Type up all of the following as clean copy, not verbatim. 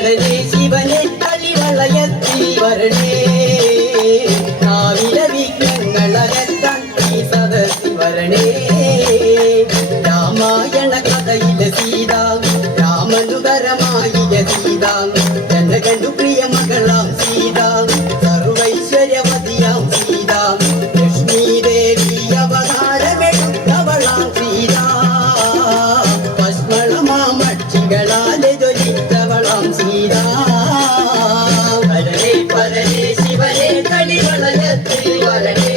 പരനേ ശിവനെ കളിവളയത്തിൽ വരണേ കാവില വിഘ്നങ്ങളകത്താൻ ഈ സദസ്സിൽ വരണേ രാമായണ കഥയിലെ സീത രാമനുകരമായിയ സീത ജനകനു പ്രിയ മകളാം സീത സർവൈശ്വര്യവതിയാം സീത ലക്ഷ്മീ ദേവി അവതാരമെടുത്തവളാം സീത പശ്മളമാമക്ഷികളാലെ ജ്വലിച്ചവളാം സീത വരണേ പരനേ ശിവനെ കളിവളയത്തിൽ വരണേ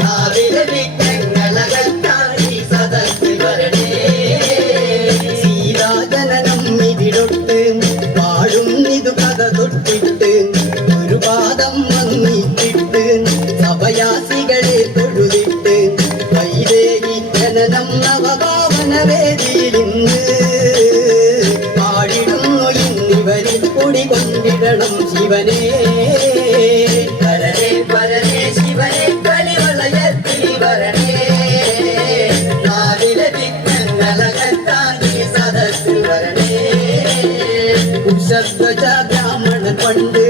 കാവില വിഘ്നങ്ങളകത്താൻ ഈ സദസ്സിൽ വരണേ സീതാജനനം ഇതിലൊട്ട് വാഴുന്നിതു കഥ തൊട്ടിട്ട് ഒരു പാദം വന്നിട്ടിട്ട് സഭയാസികളെ തൊഴുതിട്ട് വൈദേഹി ജനനം നവഭാവന വേദിയിലിന്ന് പാടിടുന്നു ഇന്നിവരിൽ കുടികൊണ്ടിടണം ശിവനെ പരനേ പരനേ ശിവനെ കളിവളയത്തിൽ വരണേ കാവില വിഘ്നങ്ങളകത്താൻ ഈ സദസ്സിൽ വരണേ ഉഷധ്വജ ബ്രാഹ്മണൻ പണ്ട്